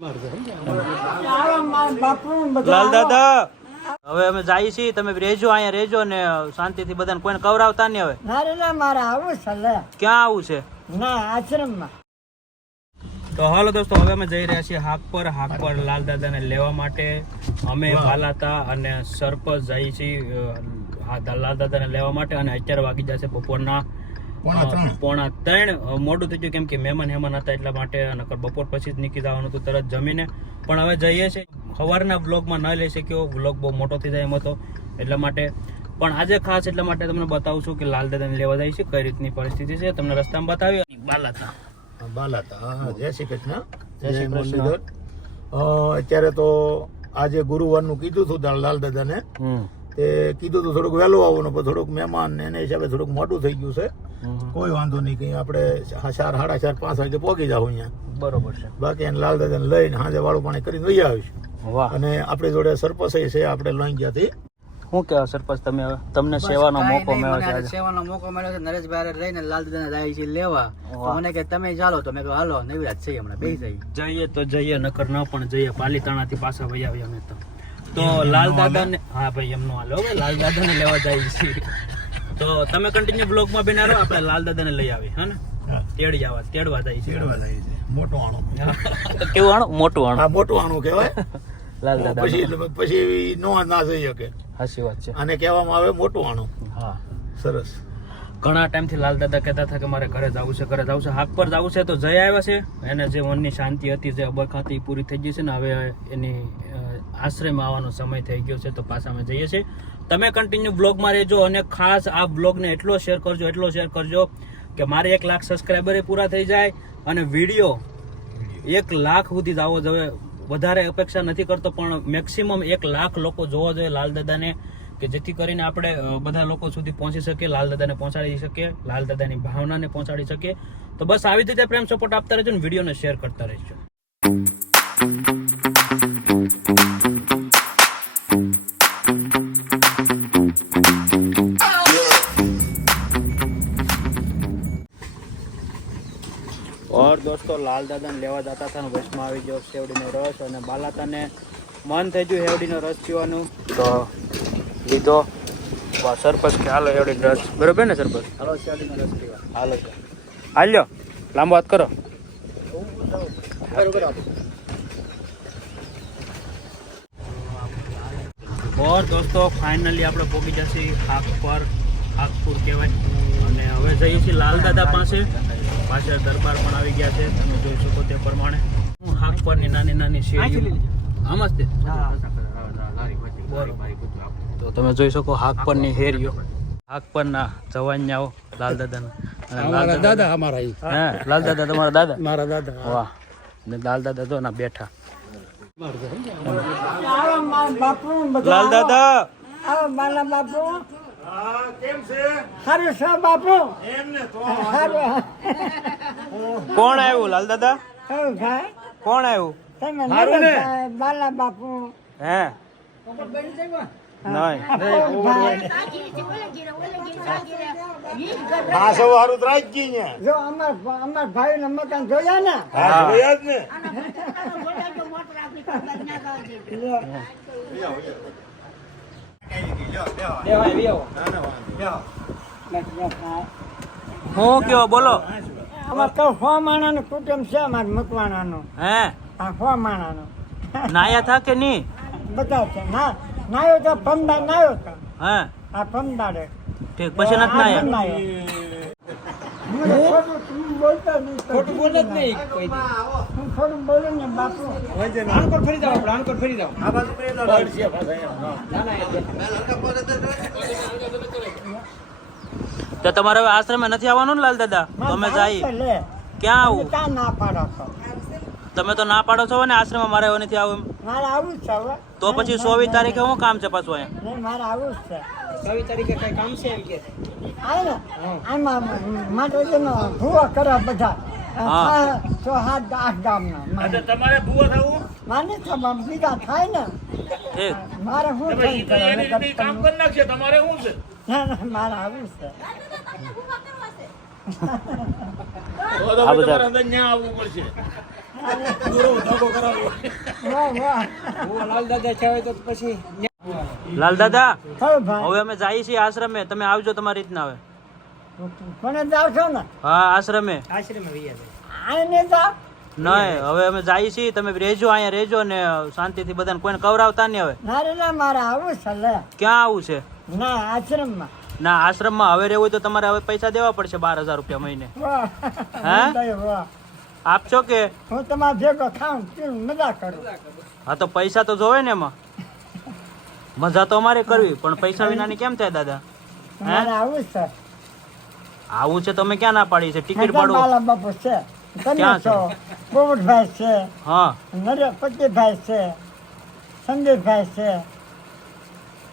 લાલ દાદા હવે અમે જઈએ છીએ, તમે રહેજો અહીંયા રહેજો ને શાંતિથી બધાને કોઈને કવરાવતા નહીં. હવે મારે આવું છે. ક્યાં આવું છે? ના, આશ્રમમાં. તો હાલો દોસ્તો, હવે અમે જઈ રહ્યા છીએ હાક પર લાલ દાદાને લેવા માટે. અમે ભાલાતા અને સરપંચ જઈએ છીએ લાલ દાદાને લેવા માટે. અને અત્યારે વાગી જશે બપોરના 2:45. મોડું થઈ ગયું કેમ કે મહેમાન હતા એટલા માટે. અને બપોર પછી જ નીકળી જવાનું હતું તરત જમીને. પણ હવે જઈએ છીએ. સવારના બ્લોગમાં ન લઈ શક્યો, બ્લોગ બહુ મોટો થઈ જાય એમ હતો એટલા માટે. પણ આજે ખાસ એટલા માટે તમને બતાવું છું કે લાલ દાદાને લેવા જાય છે, કઈ રીતની પરિસ્થિતિ છે તમને રસ્તામાં બતાવી. બાલાતા જય શ્રી કૃષ્ણ. અત્યારે તો આજે ગુરુવારનું કીધું હતું લાલ દાદાને, તે કીધું હતું થોડુંક વહેલું આવવાનું, પણ થોડુંક મહેમાન એના હિસાબે થોડુંક મોટું થઈ ગયું છે. કોઈ વાંધો નહીં, કઈ આપણે 4, 4:30, 5 વાગે પહોંચી જાવ અહીંયા. બરોબર છે. બાકી એને લાલ દાદાને લઈને સાંજે વાળું પાણી કરીને વહી આવીશું. અને આપણી જોડે સરપંચ છે, આપણે લઈ ગયા હતી. શું કહેવા સરપંચ, તમે તમને સેવાનો મોકો મળ્યો છે? સેવાનો મોકો મળ્યો છે. નરેશભાઈ લઈને લાલ દાદાને જાય છે લેવા. તો મને કે તમે ચાલો, તો મેં કહ્યું હાલો, નવીરાજ છે હમણાં બેસી જઈએ તો જઈએ, નકર ન પણ જઈએ. પાલીતાણાથી પાછા વહી આવ્યા અમે તો લાલ દાદાને. હા ભાઈ, એમનો હાલો, લાલ દાદાને લેવા જઈએ છીએ. તો તમે કન્ટિન્યુ બ્લોગમાં બના રહો, આપણે લાલ દાદાને લઈ આવી. હા ને, તેડવા જાય છે. મોટું આણું કેવું આણું? મોટું આણું. હા, મોટું આણું કહેવાય લાલ દાદા. પછી ના જઈ શકે. સાચી વાત છે. અને કહેવામાં આવે મોટું આણું. હા, સરસ. ઘણા ટાઈમથી લાલ દાદા કહેતા હતા કે મારે ઘરે જવું છે, હાક પર જવું છે. તો જઈ આવ્યા છે. એને જે મનની શાંતિ હતી, જે અબરખ હતી, પૂરી થઈ ગઈ છે ને. હવે એની આશ્રયમાં આવવાનો સમય થઈ ગયો છે. તો પાછા અમે જઈએ છીએ. તમે કન્ટિન્યુ બ્લોગમાં રહેજો. અને ખાસ આ બ્લોગને એટલો શેર કરજો કે મારે 1 લાખ સબસ્ક્રાઈબરે પૂરા થઈ જાય. અને વિડીયો 1 લાખ સુધી જ આવવો જોઈએ. વધારે અપેક્ષા નથી કરતો, પણ મેક્સિમમ 1 લાખ લોકો જોવા જોઈએ લાલ દાદાને, કે જેથી કરીને આપણે બધા લોકો સુધી પહોંચી શકીએ, લાલ દાદાને પહોંચાડી શકીએ, લાલ દાદાની ભાવનાને પહોંચાડી શકીએ. તો બસ આવી રીતે પ્રેમ સપોર્ટ આપતા રહેજો ને વિડીયોને શેર કરતા રહેજો. और दोस्तों, लाल दादा ने लेवा जाता था, वशમાં આવી ગયો શેવડીનો રસ. અને બાલાતાને મન થઈ ગયું હેવડીનો રસ પીવાનું, તો લીધો. સરપંચ કે હાલો હેવડીનો રસ. બરોબર ને સરપંચ? હાલો શેવડીનો રસ પીવા. હાલ્યો લાંબો વાત કરો. और दोस्तों, फाइनली આપણે પહોંચી જશે હાકપુર કહેવાય. અને હવે જઈએ છીએ લાલ દાદા પાસે. પાછળ દરબાર પણ આવી ગયા છે, તમે જોઈ શકો તે પ્રમાણે. હાકપરની નાની શેરીઓ આમાં જ. તો તમે જોઈ શકો હાકપરની શેરીઓ, હાકપરના જવાનિયાઓ લાલ દાદાના. દાદા અમારા. હા, લાલ દાદા તમારા દાદા? મારા દાદા. વાહ. ને લાલ દાદા તો ના બેઠા. લાલ દાદા આવો માલા બાપુ. કેમ છે? સારું છે બાપુ. એમને તો કોણ આવ્યું લાલ દાદા? કોણ આવ્યું? તમે બાલા બાપુ. હે નહીં. આ સૌ હારું રાખી ને. જો અમાર ભાઈ ને મકાન જોયા ને. હા, જોયા જ ને. હું કયો બોલો. અમાર તો 100 માણાનું કુટુંબ છે અમાર મકવાણાનું. હે, આ 100 માણાનું. નાયા થા કે નહીં? બધા છે. નાયો તો પમદાર નાયો તો. હે, આ પમદારે. ઠીક. પછી નથી નાયા? ખોટું બોલે જ નહીં. હું ખોટું બોલું ને બાપુ. આનકોર ફરી જાવ. આ બાજુ પ્રેરણા છે પાછા. તો તમારે હવે આશ્રમે નથી આવવાનું ને લાલ દાદા? તમે જાય ક્યાં આવું? ક્યાં ના પાડો છો? તમે તો ના પાડો છો ને આશ્રમમાં મારે હવે નથી આવું. મારે આવું જ છે હવે. તો પછી 24 તારીખે શું કામ છે પાછું અહીંયા? નહીં, મારે આવું જ છે. 24 તારીખે કઈ કામ છે એમ કે? આવે ને આમાં માતાજીનો ભૂવો કરો બધા. 6, 7, 8 ગામના. તમારે ભૂવો થવું? માને ખબર બીજા થાય ને. ઠીક. મારે શું થઈ કામ કરી નાખશે. તમારે શું છે? ના, મારે આવું જ છે. તમારે અંદર ન્યા આવવું પડશે. વાહ વાહ હું લાલ દાદા છે તો પછી લાલ દાદા થયું ભાઈ હવે અમે જઈએ છીએ આશ્રમે, તમે આવજો તમારી રીતના હવે. કોને જાવ છો ને હા આશ્રમે આશ્રમમાં વૈયા જાય. આઈને જાવ નહીં, હવે અમે જઈએ છીએ, તમે રહેજો અહીંયા રહેજો ને શાંતિથી બધાને કોઈને કવરાવતા નહીં હવે. મારે ના મારે આવું છે લે ક્યાં આવું છે? ના આશ્રમમાં ના આશ્રમમાં હવે રહેવું હોય તો તમારે હવે પૈસા દેવા પડશે 12,000 રૂપિયા મહિને. વાહ હે? વાહ આપશો કે? હું તમારા ભેગો ખાઉં પીવું મજા કરું હા તો પૈસા તો જોવે ને એમાં. મજા તો અમારે કરવી પણ પૈસા વિનાની કેમ થાય દાદા? મારે આવું છે આવું છે તો અમે ક્યાં ના પાડી છે? ટિકિટ નગર ભાડું. બાલા બાપુ છે તમે ક્યાં છો પોપટભાઈ છે હા નરપતિભાઈ છે સંદીપભાઈ છે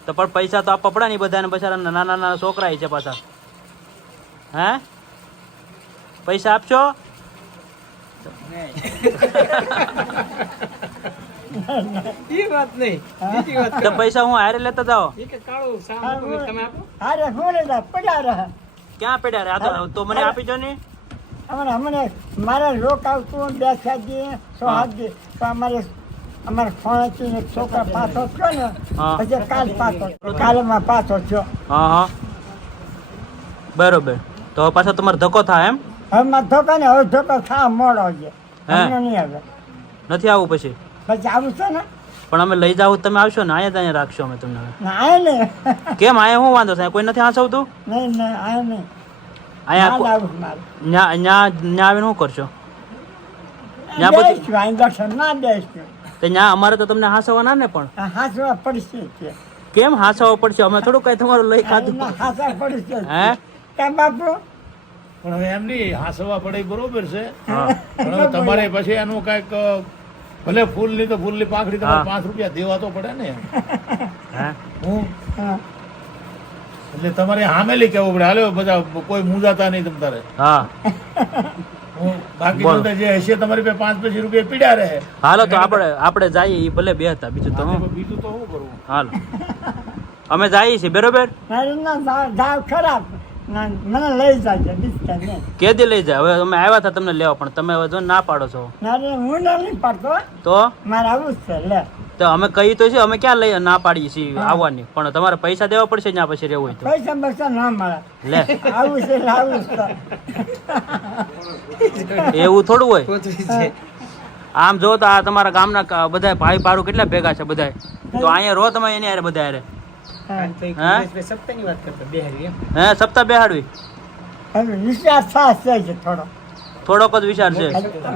તો પણ પૈસા તો આપવા પડે ને બધાને, બચારા નાના નાના છોકરા છે પાછા. હે પૈસા આપશો? એ વાત નહીં, બીજી વાત તો પૈસા હું હારે લેતા જાઓ. એ કે કાળું સામ તમે આપો. અરે હું રે પડ્યા રહે ક્યાં પડ્યા રે? આ તો મને આપી દો ને. અમને મારે રોક આવતું 2 સાદી 6 હાદી તો અમારે ફોન છોકરા પાછો થયો ને હા. પછી કાલ પાછો કાલમાં પાછો થયો હા હા બરોબર. તો પાછો તમારો ધક્કો થાય એમ? હવે મારે ધોકા ને હવે ધોકો થા મોડો છે હે? હમણાં નહીં આવે નથી આવું પછી? પછી આવું છે ને પણ અમે લઈ જાવ તમે આવશો ને? અહીંયા ત્યાં રાખશો અમે તમને. ના આય ને કેમ અહીંયા શું વાંધો છે? કોઈ નથી હાંસવતું? નહીં નહીં આય નહીં અહીંયા ના આવું મારે ન્યા આવીને શું કરશો? ન્યા પછી દઈશું અહીં દર્શન ના દઈશું તો ન્યા અમારે તો તમને હાંસવવાના ને. પણ હાસવા પડશે છે કેમ હાંસવા પડશે? અમે થોડું કઈ તમારું લઈ ખાધું. હાસવા પડશે હે? કા બાપુ પણ હવે એમ નહીં હાંસવા પડે એ બરોબર છે હા પણ હવે તમારે પછી એનું કઈક ભલે ફૂલની તો ફૂલની પાંખડી તમારે હા. 5 રૂપિયા દેવા તો પડે ને. હે હું હા એટલે તમારે હામેલી કેવું પડે હાલો બધા કોઈ મૂંઝાતા નહીં તમ તારે. હા હું બાકી બોલો. તો જે હશે તમારી પાસે 5-5 રૂપિયા પીડ્યા રહે. હાલો તો આપણે જઈએ. એ ભલે બે હતા, બીજું તો હું. બીજું તો શું કરવું? હાલો અમે જઈએ છીએ બરોબર. મારી ના જાવ ખરાબ ના મને લઈ જાય બિસ્તા ને કેદી લઈ જાય? હવે અમે આવ્યા હતા તમને લેવા પણ તમે હવે જો ના પાડો છો મારે હું નહીં પડતો તો. મારે આવું જ છે લે તો અમે કહી તો છે, અમે ક્યાં લઈ ના પાડીએ છીએ આવવાની, પણ તમારે પૈસા દેવા પડશે ત્યાં પછી રહેવું હોય તો. પૈસા બૈસા ના મળે લે આવું છે એટલે આવું જ છે એવું થોડું હોય. કોથળી છે. આમ જો તો આ તમારા ગામના બધા ભાઈ પાડું કેટલા ભેગા છે બધા, તો અહીંયા રો તમે એની હારે બધા હારે. હા. તો એક હા? દિવસ સપ્તાહની વાત કરતા બેહારી એમ. હે સપ્તાહ બેહાડવી? હવે વિચાર થશે છે થોડો થોડોક જ વિચાર છે.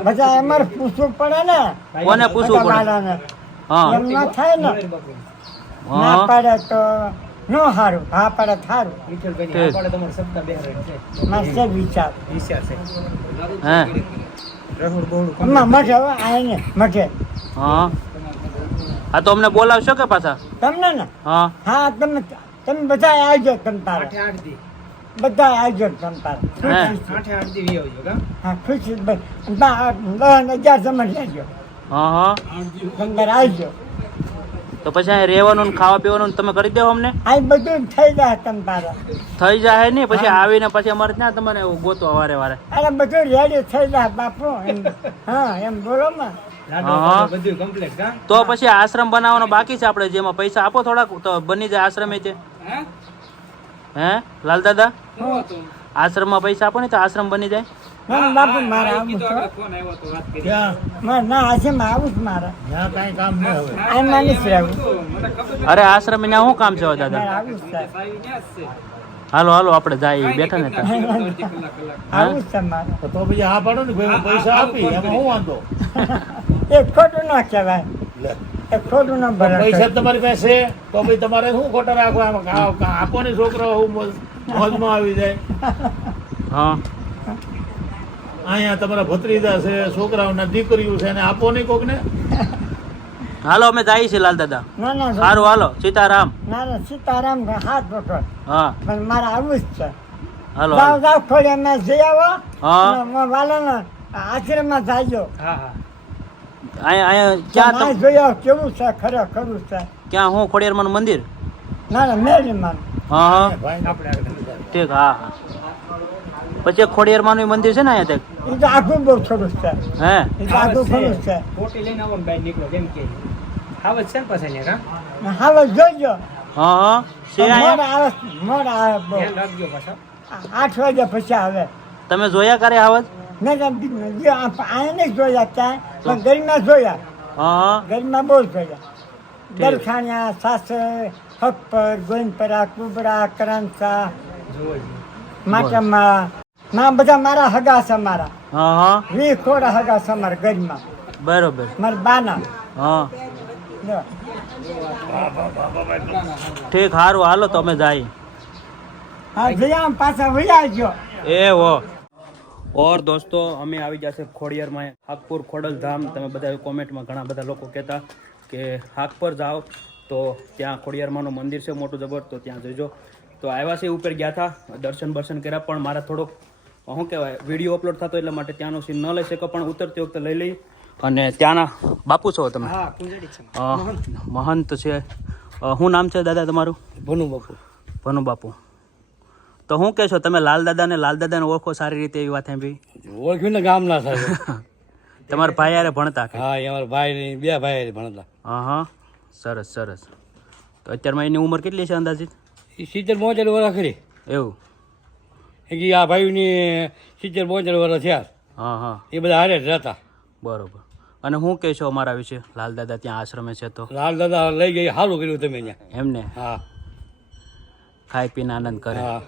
બધા અમારે પૂછવું પડે ને કોને પૂછવું બધા પડે? વાળાને. હા એમ ના થાય ને બાપુ. ના હા પાડે તો નો સારું હા પાડે સારું વિઠ્ઠલભાઈની ઠીક. આપણે તમારે સપ્તાહ બેહારી છે. મારે છે વિચાર વિચાર છે. હે રહોડ બહોળું એમાં મઠે હવે આવીને મઠે હા હા તો અમને બોલાવશો કે પાછા? તમને ને હા હા તમે બધા આવજો તમ તારે 8 દી. બધા આવજો તમ તારે હે? 8 દી વી આવજો કા? હા ખુશી 10,000 સમજ લેજો હા હા તમ તારે આવજો તો પછી અહીં રહેવાનું ને ખાવા પીવાનું ને તમે કરી દેવો અમને? આ બધું થઈ જાય તમ તારે થઈ જાય નહીં પછી આવીને પછી અમારે ત્યાં તમારે ગોતવા વારે વારે. અરે બધું રેડી થઈ જાય બાપુ એમ. હા એમ બોલો માં લાડવા હા. બાડવા બધું કમ્પ્લીટ કા? તો પછી આશ્રમ બનાવવાનો બાકી છે આપણે, જેમાં પૈસા આપો થોડાક તો બની જાય આશ્રમ. તે હે? હે લાલ દાદા શું હતું? આશ્રમમાં પૈસા આપો ને તો આશ્રમ બની જાય. ના બાપુ મારે હા, આવું કીધું છે આપણે ફોન આવ્યો તો વાત કરી. ત્યાં મારે ના આજે માં આવું જ મારે ત્યાં કાંઈ કામ નહીં હવે. આમાં નથી રહેવું મને ખબર અરે આશ્રમ ત્યાં શું કામ છે હવે દાદા? મારે આવું જ છે સાવી ક્યાં જ છે? હાલો હાલો આપણે જઈએ, બેઠા ને ત્યાં. અડધી કલાક. આવું જ છે મારે તો પછી હા પાડો ને ભાઈ હું પૈસા આપી એમાં હું વાંધો? એ ખોટું ના કહેવાય લે. એ ખોટું ના ભરે પૈસા તમારી પાસે તો ભાઈ તમારે શું ખોટા રાખવા આપો ને છોકરા હું મોજમાં આવી જાય. હા અહીંયા તમારા ભત્રીજા છે છોકરાઓના દીકરીઓ છે એને આપો નહીં કોક ને. હાલો અમે જઈએ છીએ લાલ દાદા. ના ના સારું હાલો સીતારામ. ના ના સીતારામ હાથ પકડ હા પણ મારે આવું જ છે હાલો જાઓ હાલો. જાઓ ખોડે મેં જઈ આવો હા વાલાને આશ્રમમાં જાજો હા હા. અહીંયા ક્યાં ના જોઈ આવો કેવું છે ખરેખર છે ક્યાં હું ખોડિયારમાંનું મંદિર? ના ના મેરીમાં હા હા ભાઈ આપણે આગળ ઠીક. હા હા પછી ખોડિયારમાંનું મંદિર છે ને અહીંયા તક. એ તો આખું બહુ થોડું છે હે એ તો આખું થોડું છે ખોટી લઈને આવો ને બહાર નીકળો કેમ કે હાવજ છે ને પાછા ને કા હવે જોજો હા છે અહીંયા? મોડ આવે બહુ ધ્યાન રાખજો પાછા 8 વાગ્યા પછી આવે તમે જોયા કરે આવત? આને નહીં જોયા ત્યાં પણ ગરીમાં જોયા હા ગરીમાં બહુ જોયા દલખાણિયા સાસર હકપર ગોવિંદપરા કુબડા કરંસા માટમાં ના બધા મારા હગા છે મારા હા હા 20 ખોડા હગા છે મારા ગરીમાં બરોબર મારા બાના હા જો. ઠીક સારું હાલો તો અમે જાય હા જયા પાછા વયા ગયો એ હો ઓર દોસ્તો અમે આવી જશે ખોડિયારમાં હાકપુર ખોડલ ધામ. તમે બધા કોમેન્ટમાં ઘણા બધા લોકો કહેતા કે હાકપર જાઓ તો ત્યાં ખોડિયારમાંનું મંદિર છે મોટું જબર, તો ત્યાં જજો. તો આવ્યા છે ઉપર ગયા હતા, દર્શન બર્શન કર્યા, પણ મારા થોડોક શું કહેવાય વિડીયો અપલોડ થતો એટલા માટે ત્યાંનો સીન ન લઈ શકો, પણ ઉતરતી વખતે લઈ લઈ. અને ત્યાંના બાપુ છો તમે? હા કુંજડી છે મહંત છે. શું નામ છે દાદા તમારું? ભનુ બાપુ. ભનુ બાપુ. તો શું કહેશો તમે લાલ દાદાને ઓળખો સારી રીતે એવી વાત સાંભળી? ઓળખ્યું ને ગામના સાહેબ. તમારા ભાઈ યારે ભણતા કે? હા, એ અમારા ભાઈ બે ભાઈ ભણતા. હા હા, સરસ સરસ. તો અત્યારમાં એની ઉંમર કેટલી છે અંદાજિત? એ 70-72 વર્ષ ખરી. એવું? એ આ ભાઈની 70-72 વર્ષ થયા. હા હા, એ બધા હારે જ રહેતા. બરોબર. અને શું કહેશો અમારા વિશે? લાલ દાદા ત્યાં આશ્રમે છે તો લાલ દાદા લઈ ગઈ, સારું કર્યું તમે અહીંયા. એમને હા ખાઈ પીને આનંદ કરે. હા,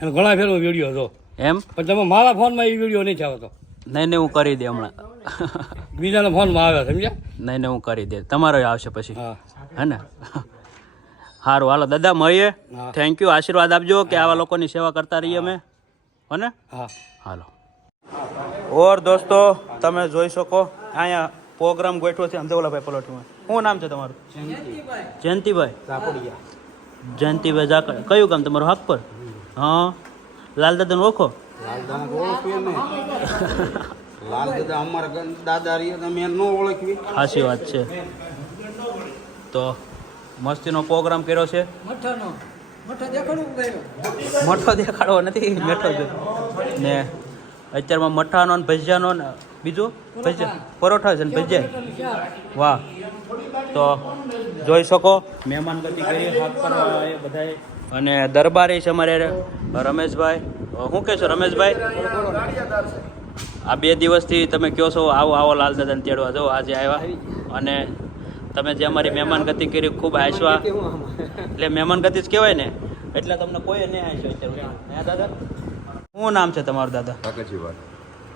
એનો ઘણા ફેરવો વિડીયો હતો, એમ? પણ તમે મારા ફોનમાં એ વિડીયો નહીં આવતો. નહીં નહીં, હું કરી દે હમણાં. બીજાના ફોનમાં આવ્યા, સમજ્યા? નહીં નહીં, હું કરી દે. તમારો આવશે પછી, હા હે ને? સારું હાલો દાદા, મળીએ. હા. Thank you. આશીર્વાદ આપજો કે આવા લોકોની સેવા કરતા રહીએ અમે, હો ને? હા. હાલો. ઓર દોસ્તો તમે જોઈ શકો અહીંયા પ્રોગ્રામ ગોઠવો છે અમદાવાદભાઈ પલોઠીમાં. શું નામ છે તમારું? જયંતિભાઈ. જયંતિભાઈ ઝાકડ. કયું ગામ તમારું? હાકપર. હા. લાલ દાદાને ઓળખો? લાલ દાદા અમારા દાદા રહ્યા તમે ન ઓળખવી. સાચી વાત છે. તો મસ્તીનો પ્રોગ્રામ કર્યો છે. મઠો દેખાડવો નથી, મેઠો છે ને. અત્યારમાં મઠાનો ને ભજીયાનો ને બીજું ભજીયા પરોઠા છે ને ભજીયા. વાહ. તો જોઈ શકો મહેમાન ગતિ કરી હાકપર એ બધાએ. અને દરબારી છે અમારે રમેશભાઈ. શું કહેશો રમેશભાઈ? આ 2 દિવસથી તમે કહો છો આવો આવો લાલ દાદાને તેડવા જાઓ, આજે આવ્યા. અને તમે જે અમારી મહેમાન ગતિ કરી ખૂબ હાંસવા, એટલે મહેમાન ગતિ જ કહેવાય ને, એટલે તમને કોઈ નહીં હાંસ્યો અત્યારે. હે દાદા? શું નામ છે તમારું દાદા? ઠાકરજીભાઈ.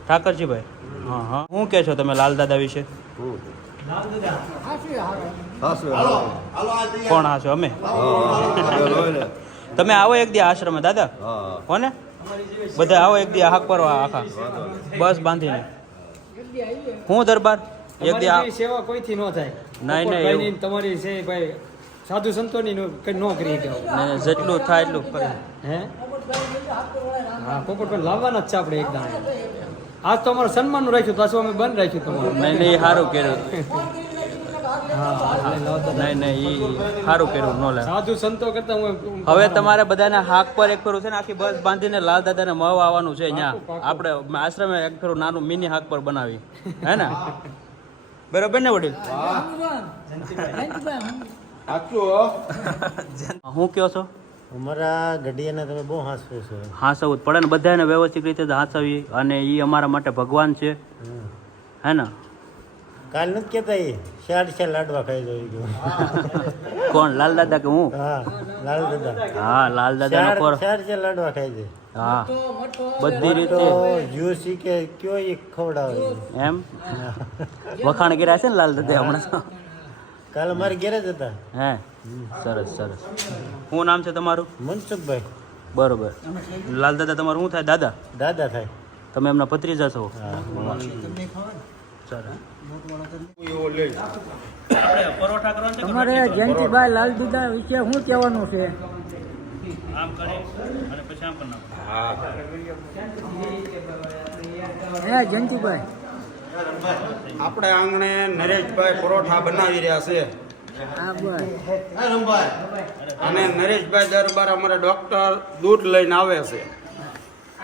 ઠાકરજીભાઈ. હા હા. શું કહેશો તમે લાલ દાદા વિશે? કોણ હાંસો? અમે. તમે આવો એક દી આશ્રમે દાદા, કોને બધા આવો એક દી હાક પર આખા બસ બાંધીને. હું દરબાર એક દી સેવા કોઈથી ન થાય. નહીં નહીં, તમારી છે ભાઈ સાધુ સંતોની કઈ ન કરી કે જેટલું થાય એટલું કરે. હે હા પોપટ પણ લાવવાના જ છે આપણે એક દાણા. આજ તો અમારું સન્માનનું રાખ્યું, પાછું અમે બંધ રાખ્યું તમારું. નહીં નહીં, એ સારું કર્યું. હા નહીં નહીં, એ સારું કર્યું. ન લે સાધુ સંતો કરતા હું હવે તમારે બધાને હાક પર એક ફેરું છે ને આખી બસ બાંધીને લાલ દાદાને મળવા આવવાનું છે. અહીંયા આપણે આશ્રમે એક ફેરું નાનું મિની હાક પર બનાવી, હે ને? બરાબર ને વડીલ? હું કયો છો? અમારા ગઢિયાને તમે બહુ હાંસવો છો. હાંસવું જ પડે ને, બધાને વ્યવસ્થિત રીતે જ હાંસવીએ. અને એ અમારા માટે ભગવાન છે, હે ને? કાલ નથી કહેતા એ શાડ છે લાડવા ખાઈ જોઈ ગયો. કોણ? લાલ દાદા કે હું? હા, લાલ દાદા. હા, લાલ દાદા નો શાડ છે લાડવા ખાઈ જાય. હા, બધી રીતે તો જ્યુસ ઈ કે કયો એ ખવડાવે. એમ વખાણ કર્યા છે ને લાલ દાદા હમણાં. કાલે મારે ઘેરે જ હતા. હે, સરસ સરસ. શું નામ છે તમારું? મનસુખભાઈ. બરોબર. લાલ દાદા તમારું શું થાય? દાદા? દાદા થાય. તમે એમના ભત્રીજા છો? હા. તમારે જયંતિભાઈ લાલ દાદા વિશે શું કહેવાનું છે? આમ કરી અને પછી આમ કરી નાખો. હે જયંતિભાઈ, આપણે આંગણે નરેશભાઈ પરોઠા બનાવી રહ્યા છે. હા બસ. અને નરેશભાઈ દરબાર અમારા ડોક્ટર દૂધ લઈને આવે છે.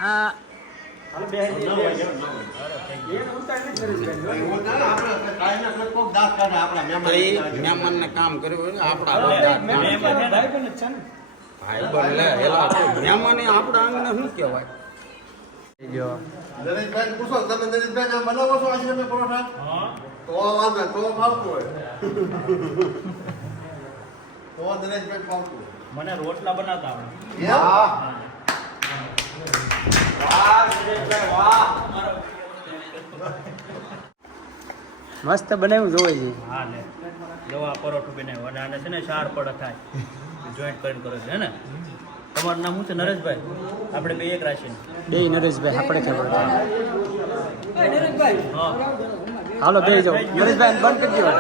આ તો એ મહેમાનને કામ કર્યું હોય ને આપણા ભાઈ બન લે એલા મહેમાન એ આપણા આંગણે શું કહેવાય? નરેશભાઈ પૂછો તમે નરેશભાઈ આમ બનાવો છો આજે તમે પરોઠા? તો વાંધો તો ફાવતું હોય તો નરેશભાઈ ફાવતું હોય. મને રોટલા બનાવતા આવડે. વાહ મસ્ત બનાવ્યું જોવે છે. હા લે જો આ પરોઠું બનાવ્યું અને આને છે ને 4 પડ થાય જોઈન્ટ કરીને કરો છે હે ને. તમારું નામ શું છે? નરેશભાઈ. આપણે બે એક રાશિ. બે નરેશભાઈ આપણે ખબર છે. હા હાલો બે જાઓ નરેશભાઈ બંધ કરી દો.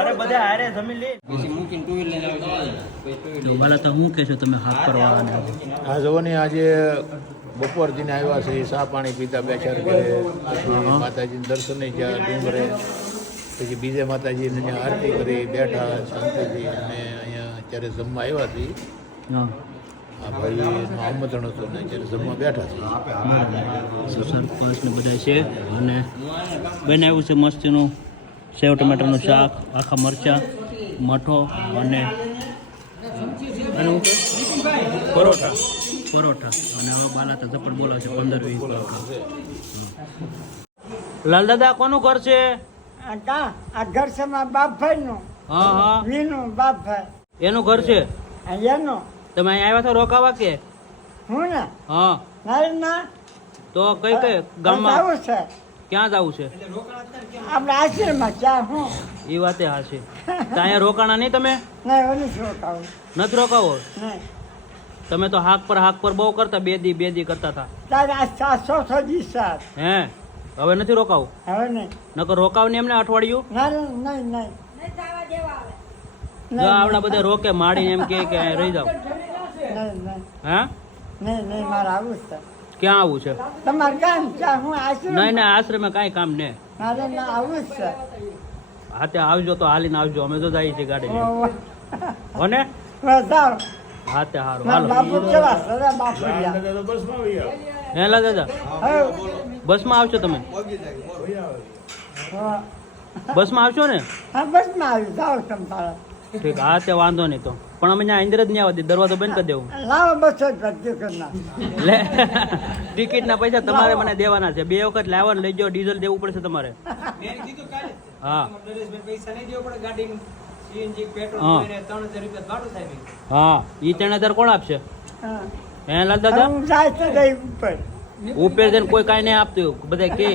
અરે બધા હારે જમી લે. ભલા તો હું કે છો તમે હાથ કરવાના? આ જોવાની આજે બપોરથી આવ્યા છે, ચા પાણી પીતા બેચાર કરે, પછી માતાજીને દર્શને ગયા ડુંગરે, પછી બીજે માતાજીને અહીંયા આરતી કરી બેઠા શાંતિથી, અને અહીંયા અત્યારે જમવા આવ્યા હતી. હા આ ભાઈનું આમંત્રણ હતું ને અત્યારે જમવા બેઠા છે. સરપંચ ને બધા છે અને બનાવ્યું છે મસ્તીનું સેવ ટમેટાનું શાક, આખા મરચાં, મઠો અને પરોઠા અને હવે બાલા તો ઝપટ બોલાવે છે 15-20 પરોઠા. લાલ દાદા કોનું ઘર છે? આ ઘર છે મારા બાપભાઈનું, હા હા વીનું બાપભાઈ. એનું ઘર છે. એનું તમે અહીં આવ્યા છો રોકાવા કે? હું ને હા ના તો કઈ ગામમાં આવું છે ક્યાં જવું છે? આપણે આશ્રમમાં ક્યાં હું એ વાતે હા છે. તો અહીંયા રોકાણા નહીં તમે? નહીં ઓલું શું કહું નથી રોકાવો? નહીં તમે તો હાક પર બહુ કરતા, બે દી કરતા હતા. તારે આ 700 દિવસ હે હવે નથી રોકાવું? હવે નહીં નકર રોકાવ ને એમને અઠવાડિયું. ના નહીં નહીં જો આવડા બધા રોકે માડીને એમ કે અહીં રહી જાવ. હા નહીં મારે આવું છે. ક્યાં આવું છે? તમારે કામ ક્યાં હું આશ્રમ નહીં આશ્રમે કાંઈ કામ ને. મારે ના આવું જ છે. હા તે આવજો તો હાલીને આવજો, અમે તો જઈએ છીએ ગાડી હો ને. જાઓ હા તે સારું મારા હાલો. બાપુ કેવા સદા બાપુ હે લા દાદા બસમાં આવશો તમે? બસમાં આવશો ને? હા બસ માં આવી જાઓ તમે તારા ઠીક હા તે વાંધો નહીં તો. પણ અમે ત્યાં અંદર જ નહીં આવતી, દરવાજો બંધ કરી દેવું. લાવો 200 ભરતી કરના લે ટિકિટના પૈસા તમારે મને દેવાના છે. 2 વખત લાવવાનું લઈ જાઓ, ડીઝલ દેવું પડશે તમારે. હા હા ઈ 3000 કોણ આપશે? હે લાલ દાદા હું જાય તો જઈ ઉપર ઉપેર જઈને કોઈ કાંઈ નહીં આપતું, બધા કે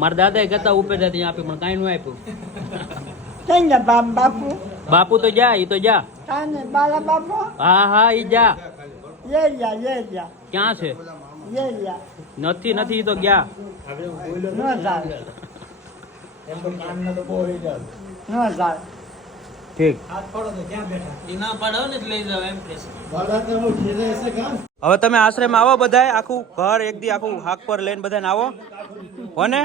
મારા દાદા કહેતા ઉપેર જઈને આપે પણ કાંઈ નહીં આપ્યું. કઈ ને બાપુ બાપુ તો જા, ઈ તો જા. કાને બાલા બાપુ હા ઈ જા. યે યા ક્યાં છે? નથી ઈ તો ગયા. નો જાય નો જાય ઠીક હવે તમે આશ્રમ આવો બધાય, આખું ઘર એક દી આખું હાક પર લઈને બધાને આવો હો ને.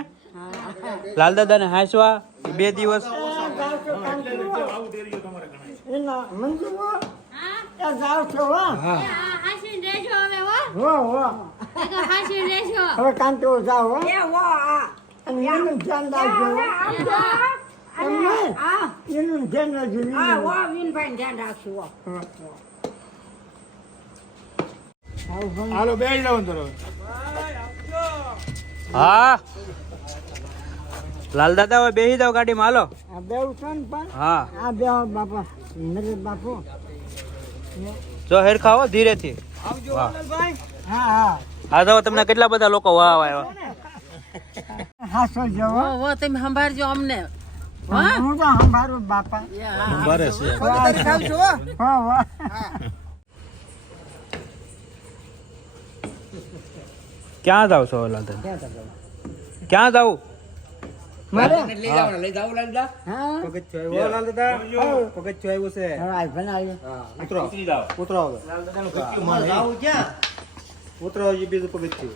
લાલ દાદા ને હાંસવા 2 દિવસ. એના મંજુ એ જાવ છો હા હાસી રેજો હવે હો હો એ તો હાસી રેજો હવે કાંતો જાવ હો એ હો અને એનું ધ્યાન રાખજો એનું ધ્યાન રાખજો વિનભાઈ ધ્યાન રાખશું હાલો બે જાવ તો. હા લાલ દાદા હવે બેસી જાવ ગાડીમાં, હાલો. આ બેવ છે ને પણ હા આ બે બાપા નરેશ બાપુ જો હેર ખાઓ ધીરેથી. વાહ હા હા તો તમને કેટલા બધા લોકો વાહ આવ્યા. હાસો જવો વો તમે સંભાળજો અમને હું તો સંભાળું બાપા બરે છે હો ક્યાં જાવ છો લાલ દાદા? ક્યાં જાવ? મારે લઈ જાવ હા પગથિયો આવ્યો લાલ દાદા, પગથિયો આવ્યો છે. હવે આ બનાવી ઉતરો ઉતરો ઉતરો બીજું પગથિયું.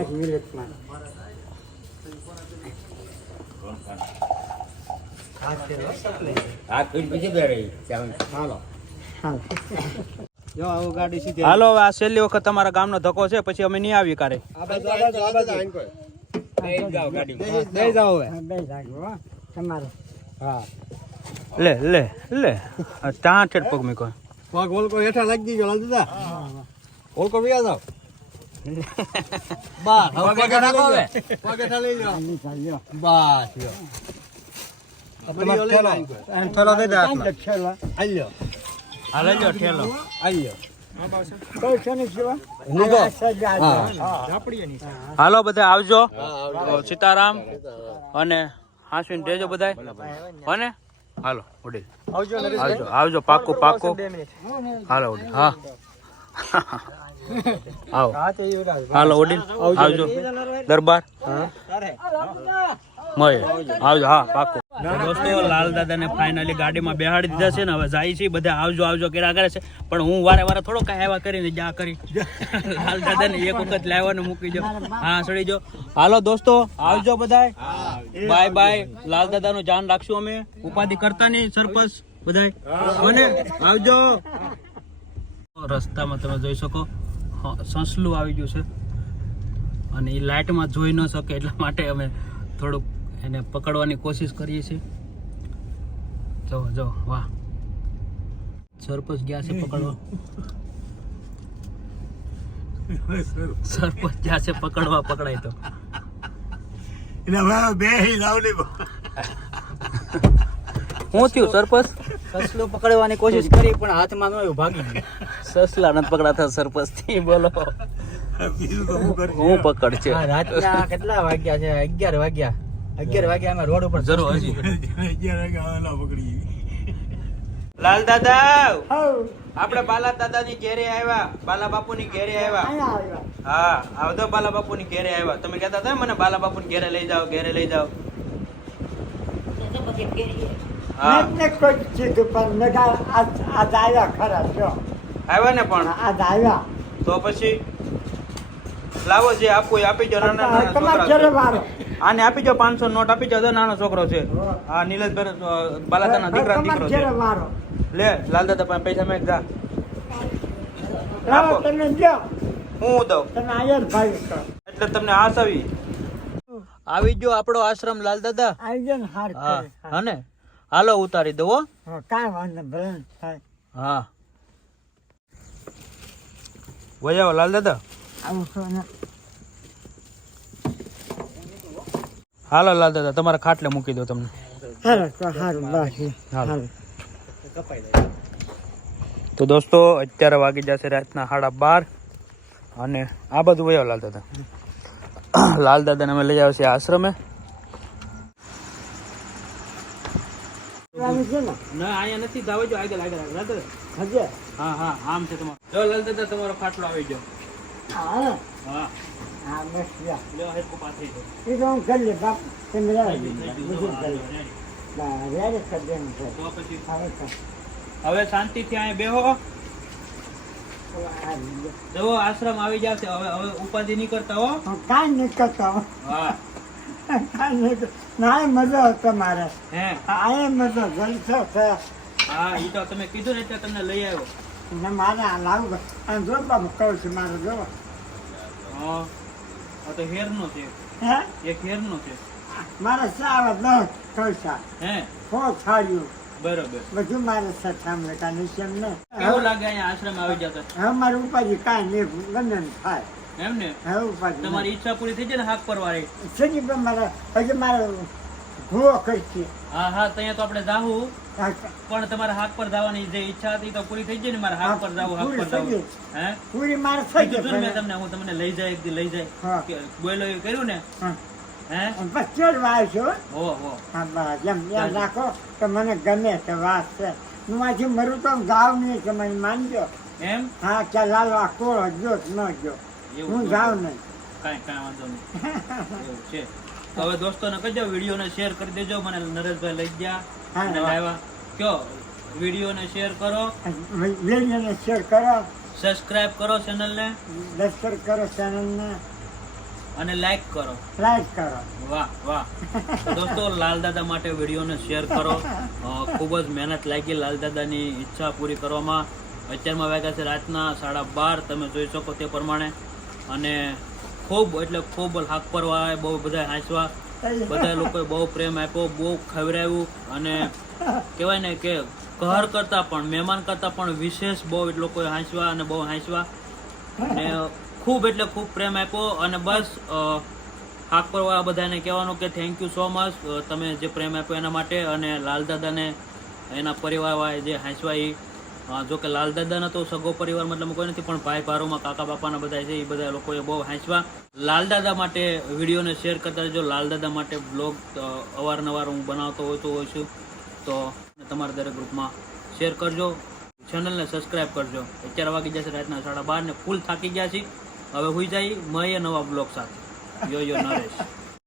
એક મિનિટમાં હાલો હા જો આવું ગાડી સીધી હાલો હવે આ છેલ્લી વખત તમારા ગામનો ધક્કો છે, પછી અમે નહીં આવી કારે. દઈ જાઓ હવે. બે જાગો હો તમારે. હા લે લે લે ત્યાં ઠેઠ પગ મૂકો. પગ ઓલકો હેઠા લાગી દીજો લાલ દાદા. ઓલકો વ્યા જાવ. બસ હવે પગ હેઠા લઈ જાઓ. પગ હેઠા લઈ જાઓ. બસ લ્યો. તમારો થેલો. એમ થેલો દઈ દે હાથમાં. આલ્યો. હાલે જો ઠેલો. આલ્યો. કોઈ છે ને જીવા નીકળો. હાલો બધા આવજો. સીતારામ અને હાંસવીને રહેજો બધાય. અને હાલો ઉડી આવજો આવજો પાકું પાકું. હાલો ઉડી હા આવો હાલો ઉડી આવજો દરબાર મળે આવજો હા પાકું. દોસ્તો લાલ દાદાને ફાઇનલી ગાડીમાં બેહાડી દીધા છે ને હવે જાય છે બધા આવજો આવજો કર્યા કરે છે, પણ હું વારે વારે થોડો કાંઈ આવ્યા કરીને જા કરી લાલ દાદાને એક વખત લાવવાનું મૂકી દો. હા સડી જો. હાલો દોસ્તો આવજો બધાય. Bye bye. લાલ દાદાનું ધ્યાન રાખશું અમે. ઉપાધિ કરતા નહીં સરપંચ બધાય. અને આવજો. રસ્તામાં તમે જોઈ શકો સસલું આવી ગયું છે અને એ લાઇટમાં જોઈ ન શકે એટલા માટે અમે થોડુંક એને પકડવાની કોશિશ કરીએ છીએ. જો જો વાહ સરપંચ ગયા છે પકડવા. સરપંચ ગયા છે પકડવા. પકડાય તો હું થયું સરપંચ? સસલું પકડવાની કોશિશ કરી પણ હાથમાં ન આવ્યું, ભાગી ગયું. સસલા નથી પકડાતા સરપંચ થી. બોલો હું પકડ છે. રાતના કેટલા વાગ્યા છે? 11 વાગ્યા. 11 વાગ્યા અમે રોડ ઉપર જરૂર હજી લાલ દાદા આપણે બાલા દાદા ની ઘેરે આવ્યા. બાલા બાપુ ની ઘેરે આવ્યા. અહીંયા આવ્યા. હા આવતો બાલા બાપુ ની ઘેરે આવ્યા. તમે કહેતા હતા મને બાલા બાપુ ની ઘેરે લઈ જાઓ ઘેરે લઈ જાઓ. હા મેં કોઈ કીધું પણ મેં કહ્યું આજ આવ્યા ખરા જો આવ્યા ને પણ આજ આવ્યા. તો પછી લાવો જે આપવું એ આપી દો. નાના નાના તમારે છોકરા ઘરે છે. વારો. આને આપી દો 500 નોટ આપી દો. નાનો છોકરો છે. હા નીલેશભાઈ બાલાદાના દીકરા દીકરો તમારે છે. ઘરે વારો. લે લાલ દાદા પાસે પૈસા મેં જા લાવો આપો. તમે જો હું દઉં તમે આયર ભાઈ કરો. એટલે તમને આસ આવી ગયો આપણો આશ્રમ લાલ દાદા. આવી જાઓ ને હાર હા કરે. હા ને હાલો ઉતારી દો હો. હા, કાંઈ વાંધો નહીં, ભલે ને થાય. હા વજાવો લાલ દાદા. આવું છો ને. હાલો લાલ દાદા તમારા ખાટલે મૂકી દો તમને. હાલો તો સારું બસ હાલો. હાલો. તો દોસ્તો અત્યારે વાગી જશે રાતના 12:30 અને આ બધું વયો લાલ દાદા. લાલ દાદાને અમે લઈ આવશે આશ્રમે. જવાનું છે ને ના અહીંયા નથી જાવ જો આગળ આગળ લાલ દાદા. હજે હા હા આમ છે તમારો. જો લાલ દાદા તમારો ખાટલો આવી ગયો. હા હા હા બસ લ્યો. લ્યો હેરકો પાથરી દો. એ તો હું કરી લે બાપ તમે રહેવા દે. બીજું કરી લે. રેડી કરી દેવું છે. તો પછી હવે તો હવે શાંતિથી અહીંયા બેહો. આ લ્યો. જો આશ્રમ આવી જશે. હવે હવે ઉપાધિ નહીં કરતા હો. હું કાંઈ નહીં કરતો. હા કાંઈ નહીં કરતો. ના એ મજો હતો મારે. હે આ એ મજો જલસો છે. હા એ તો તમે કીધું ને એટલે તમને લઈ આવ્યો. ને મારે આ લાવું આમ જો બાબુ કહું છું મારે જો હા આ તો હેરનો છે. હે એક હેરનો છે. મારે સારા 10 પૈસા હે છાડ્યું બરોબર. બધું મારે સામે કાંઈ છે ને કેવું લાગે અહીંયા આશ્રમ આવી જતા? હવે મારી ઉપાધિ કાંઈ નહીં ગમે ને થાય એમ ને હવે ઉપાધિ તમારી ઈચ્છા પૂરી થઈ જાય ને હાક પરવાળી. સજી પણ મારે હજી મારે ભૂવો કરશે હા હા ત્યાં તો આપણે જાવું પણ તમારે હાક પર જવાની જે ઈચ્છા હતી તો પૂરી થઈ જાય ને. મારે હાક પર જાવું હાક પર જાવું. હે પૂરી મારે થઈ કીધું ને મેં ગઈ તમને હું તમને લઈ જાય એક દી લઈ જાય. હા. બોલો એવું કર્યું ને. હે બસ ચડવા આવ્યો હો હો હા બસ એમ રાખો કે મને ગમે તે વાત છે હું આજે મરું તો જાવ નહીં કે મને માનજો એમ હા કે લાલવા કોળો જો ન જો એવું હું જાઉં નહીં કાંઈ વાંધો નહીં એવું છે. તો હવે દોસ્તોને કહેજો વિડીયોને શેર કરી દેજો. મને નરેશભાઈ લઈ ગયા હા, અને હા. લાવ્યા. કયો વિડીયોને શેર કરો, વિડીયોને શેર કરો સબસ્ક્રાઇબ કરો ચેનલને દસ્તર કરો ચેનલને અને લાઈક કરો. લાઈક કરો વાહ વાહ. તો દોસ્તો લાલ દાદા માટે વિડીયોને શેર કરો. ખૂબ જ મહેનત લાગી લાલ દાદાની ઈચ્છા પૂરી કરવામાં અત્યારમાં વાગ્યા છે રાતના 12:30, તમે જોઈ શકો તે પ્રમાણે. અને ખૂબ એટલે ખૂબ હાક પરવા બહુ બધા હાંસવા, બધા લોકોએ બહુ પ્રેમ આપ્યો, બહુ ખવડાવ્યું. અને કહેવાય ને કે ઘર કરતાં પણ, મહેમાન કરતાં પણ વિશેષ બહુ લોકોએ હાંસવા અને બહુ હાંસવા અને ખૂબ એટલે ખૂબ પ્રેમ આપ્યો. અને બસ હાક પરવા બધાને કહેવાનું કે થેન્ક યુ સો મચ, તમે જે પ્રેમ આપ્યો એના માટે. અને લાલદાદાને એના પરિવારવાળાએ જે હાંસવા એ, જો કે લાલદાદાના તો સગો પરિવાર મતલબ કોઈ નથી, પણ ભાઈ ભારોમાં કાકા બાપાના બધા છે એ બધા લોકોએ બહુ હાંસવા. લાલદાદા માટે વિડીયોને શેર કરતા રહેજો. લાલદાદા માટે બ્લોગ અવારનવાર હું બનાવતો હોઉં છું, તો તમારા દરેક ગ્રુપમાં શેર કરજો, ચેનલને સબસ્ક્રાઈબ કરજો. 11 વાગી જશે રાતના 12:30 ને ફૂલ થાકી ગયા છીએ. હવે હુઈ જાય, મળીએ નવા બ્લોગ સાથે. યો નરેશ.